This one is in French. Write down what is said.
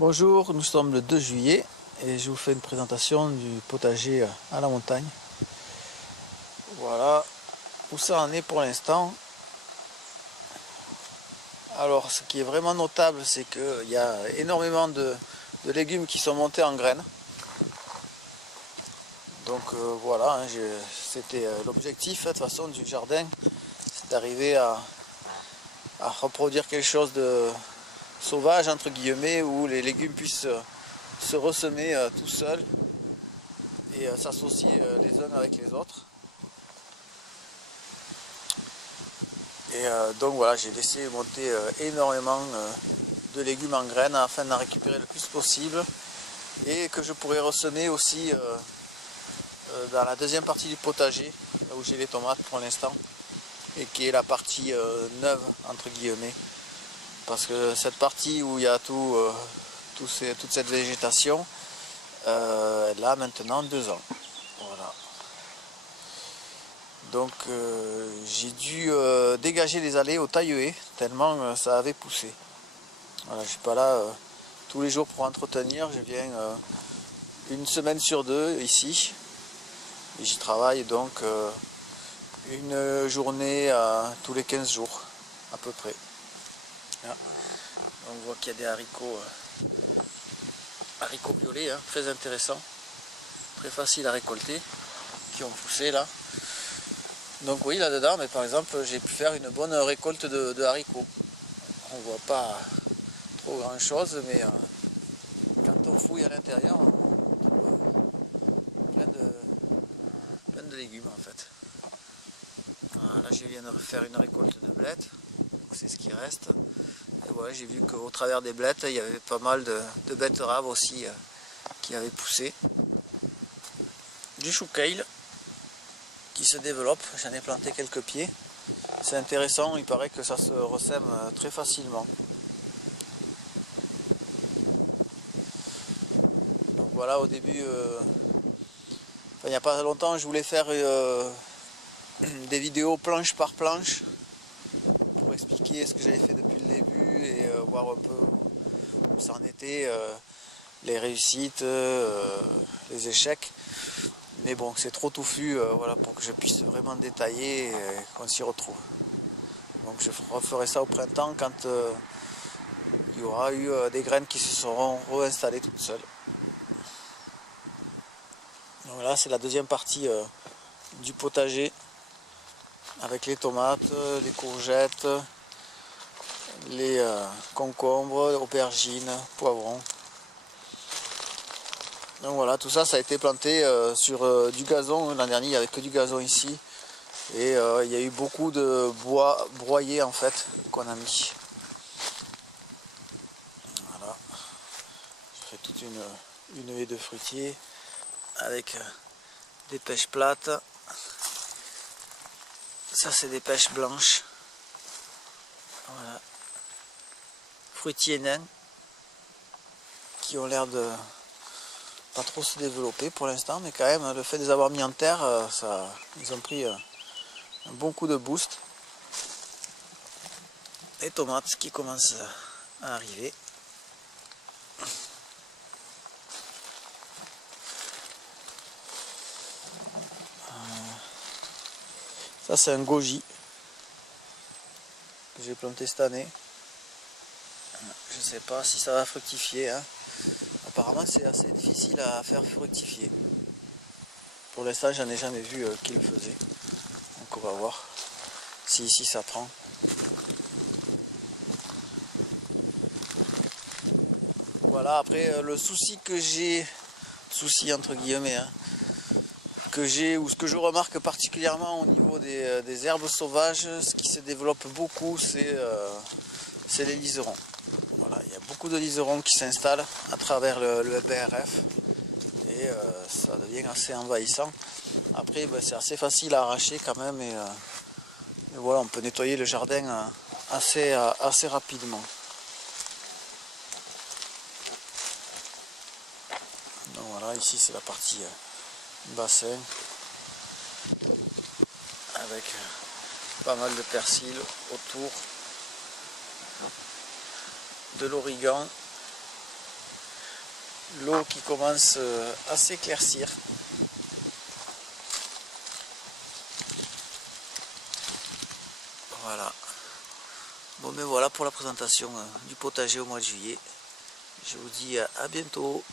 Bonjour, nous sommes le 2 juillet et je vous fais une présentation du potager à la montagne. Voilà où ça en est pour l'instant. Alors ce qui est vraiment notable, c'est qu'il y a énormément de légumes qui sont montés en graines. Donc voilà, hein, c'était l'objectif de toute façon du jardin, c'est d'arriver à reproduire quelque chose de sauvage entre guillemets, où les légumes puissent se ressemer tout seuls et s'associer les uns avec les autres. Et donc voilà, j'ai laissé monter énormément de légumes en graines afin d'en récupérer le plus possible, et que je pourrais ressemer aussi dans la deuxième partie du potager, là où j'ai les tomates pour l'instant, et qui est la partie neuve entre guillemets, parce que cette partie où il y a toute cette végétation, elle a maintenant 2 ans. Voilà. Donc j'ai dû dégager les allées au taille-haie tellement ça avait poussé. Voilà, je ne suis pas là tous les jours pour entretenir, je viens une semaine sur 2 ici. Et j'y travaille donc une journée tous les 15 jours à peu près. Là. On voit qu'il y a des haricots violets, hein, très intéressants, très faciles à récolter, qui ont poussé là. Donc oui, là-dedans, mais par exemple, j'ai pu faire une bonne récolte de haricots. On ne voit pas trop grand-chose, mais quand on fouille à l'intérieur, on trouve plein de légumes en fait. Voilà, là, je viens de faire une récolte de blettes, c'est ce qui reste. Et voilà, j'ai vu qu'au travers des blettes, il y avait pas mal de betteraves aussi qui avaient poussé. Du chou kale qui se développe, j'en ai planté quelques pieds. C'est intéressant, il paraît que ça se ressème très facilement. Donc voilà, au début, il n'y a pas longtemps, je voulais faire des vidéos planche par planche pour expliquer ce que j'avais fait depuis le début et voir un peu où ça en était, les réussites, les échecs. Mais bon, c'est trop touffu voilà, pour que je puisse vraiment détailler et qu'on s'y retrouve. Donc je referai ça au printemps quand il y aura eu des graines qui se seront réinstallées toutes seules. Donc là, c'est la deuxième partie du potager avec les tomates, les courgettes, les concombres, aubergines, poivrons. Donc voilà, tout ça, ça a été planté sur du gazon. L'an dernier, il n'y avait que du gazon ici. Et il y a eu beaucoup de bois broyé en fait qu'on a mis. Voilà. Je fais toute une haie de fruitiers avec des pêches plates. Ça, c'est des pêches blanches. Voilà. Fruitiers nains qui ont l'air de pas trop se développer pour l'instant, mais quand même le fait de les avoir mis en terre, ils ont pris un bon coup de boost. Les tomates qui commencent à arriver. Ça, c'est un goji que j'ai planté cette année. Je ne sais pas si ça va fructifier, hein. Apparemment, c'est assez difficile à faire fructifier. Pour l'instant, j'en ai jamais vu qui le faisait. Donc on va voir si ici ça prend. Voilà, après le souci que j'ai, souci entre guillemets, hein, que j'ai, ou ce que je remarque particulièrement au niveau des herbes sauvages, ce qui se développe beaucoup, c'est les liserons. Voilà, il y a beaucoup de liserons qui s'installent à travers le BRF et ça devient assez envahissant. Après, ben, c'est assez facile à arracher quand même, et voilà, on peut nettoyer le jardin assez rapidement. Donc voilà, ici c'est la partie bassin avec pas mal de persil autour, de l'origan l'eau qui commence à s'éclaircir. Voilà. Bon ben voilà pour la présentation du potager au mois de juillet. Je vous dis à bientôt.